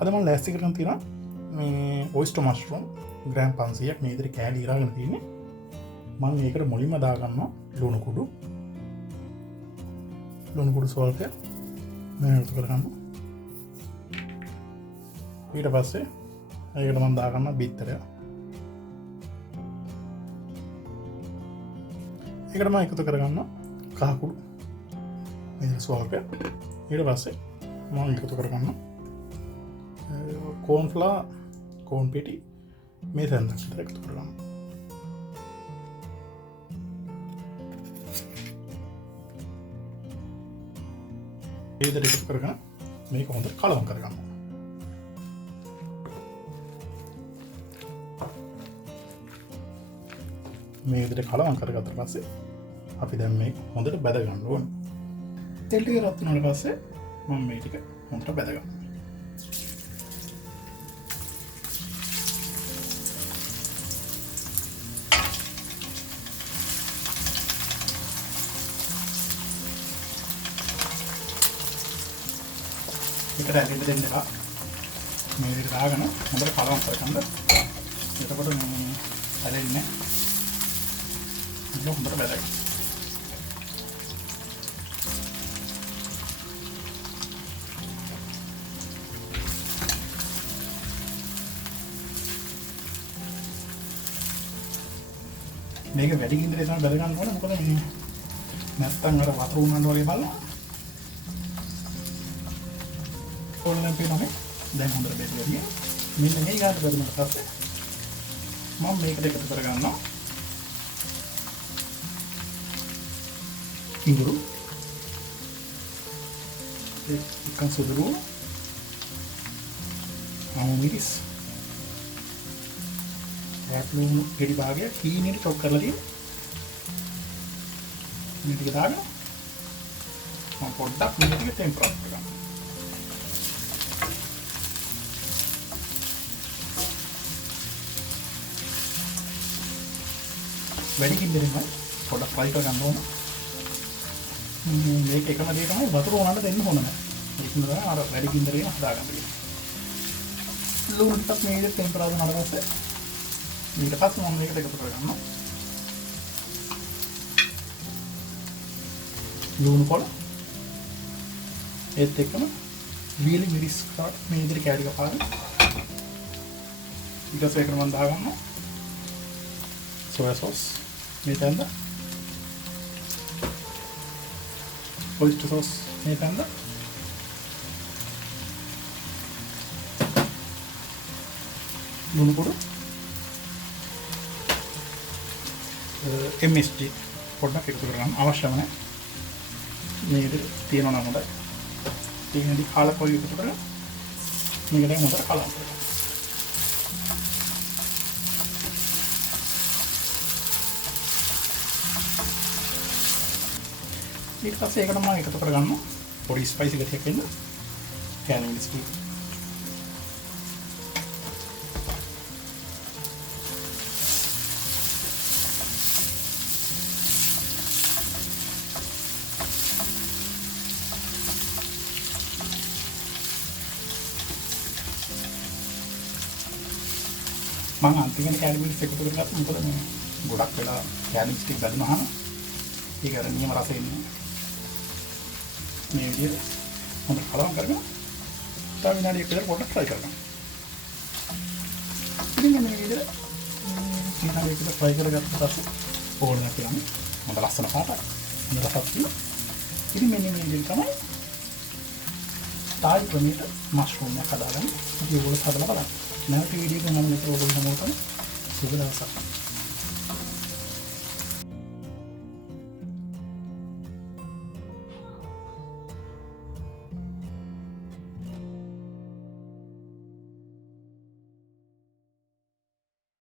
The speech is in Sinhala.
අද මම ලෑස්ති කරගෙන තියෙනවා මේ ඔයිස්ටර් මෂ්රූම් ග්‍රෑම් 500ක් මේ විදිහට කෑලි ඉරාගෙන තියෙන්නේ. මම මේකට මුලින්ම දාගන්නවා ලුණු කුඩු ස්වල්පයක් මේ එකතු කරගන්නවා. ඊට පස්සේ ඒකට මම දාගන්නවා බිත්තරය. ඒකට මම එකතු කරගන්නවා කහ කුඩු මේ ස්වල්පයක්. ඊට පස්සේ මම එකතු කරගන්නවා කෝන් පිටි මේ තැනක් විතර එකතු කරගන්නවා. මේ විදිහට එකතු කරගෙන මේක හොඳට කලවම් කරගන්නවා. මේ විදිහට කලවම් කරගත්ත පස්සේ අපි දැන් මේක හොඳට බැද ගන්න ඕනේ. තෙල් ටික රත් වුණාට පස්සේ මම මේ ටික හොඳට බැද ගන්නවා. එකට ඇලෙන්න දෙන්න එපා. මේ විදිහට දාගෙන හොඳට කලවම් කරගන්න. එතකොට මේ ඇලෙන්නේ නැහැ. හොඳට බැලගන්න. මේක වැඩි කින්දරේ තමයි බැල ගන්න ඕනේ. මොකද මේ නැත්තම් අර වතුර උනන්න වගේ බලන්න. ඕනනම් පේනනේ දැන් හොඳට බෙදලා මෙන්න මේ ගාට බෙදුනට පස්සේ මම මේකට එකතු කරගන්නවා ඉඟුරු එකන් සුදුරු මිරිස් රාත්ලුණු ගෙඩි භාගයක් හීනෙට චොප් කරලා තියෙනවා. මේ ටික දාගෙන මම පොඩ්ඩක් මේ ටික ටෙම්පරේචර් කරගන්නවා. වැඩි කින්දරෙන්ම පොඩ්ඩක් ෆ්‍රයි කරගන්න ඕන. මේක එකම දේ තමයි වතුර උනන්න දෙන්න ඕන නැහැ. ඒක නිසා අර වැඩි කින්දරේම හදාගන්න ඕනේ. ලුණු ටිකක් මේ විදිහට ටෙම්පරේචර් කරනවා පස්සේ ඊට පස්සේ මම මේකට එකතු කරගන්නවා. ලුණු පොළ ඒත් එක්කම වීලි මිරිස් කාට මේ විදිහට කෑලි කපාගෙන ඊට පස්සේ ඒකට මම දාගන්නවා සෝයා සෝස් මේ තැනද ඔයිස්ටර් සෝස් මේ තැනද ලුණු කුඩු MSG පොඩ්ඩක් එකතු කරගන්න අවශ්‍යම නැහැ. මේක තියෙනවා නම් හොඳයි. තියෙනදි කාලක් වගේ එකතු කරලා මේකට හොඳට කලවම් කරගන්න. ඊට පස්සේ ඒකට මම එකතු කරගන්නවා පොඩි ස්පයිසි ගතියක් එන්න කෑලි මිරිස්. මම අන්තිමට කෑලි මිරිස් එකතු කරගත්තා. මොකද මේ ගොඩක් වෙලා කෑලි මිරිස් ටික බැලුනහම ඒක අර නියම රසෙ එන්නේ. මේ විදිහට හොඳට කලවම් කරගෙන තව විනාඩියක් විතර පොඩ්ඩක් ෆ්‍රයි කරගන්න. ඉතින් මේ විදිහට විනාඩියක් විතර ෆ්‍රයි කරගත්ත පස්සේ ඕන නැතිනම් හොඳ ලස්සන පාටක් හොඳ රසක් තියෙනවා. ඉතින් මෙන්න මේ විදිහට තමයි තායි ක්‍රමයට මෂ්රූම් එක හදාගන්න. ඉතින් ඕගොල්ලෝ හදලා බලන්න. නැවත වීඩියෝ එක මම මෙතන ඔයගොල්ලෝ සමග සුබ දවසක්.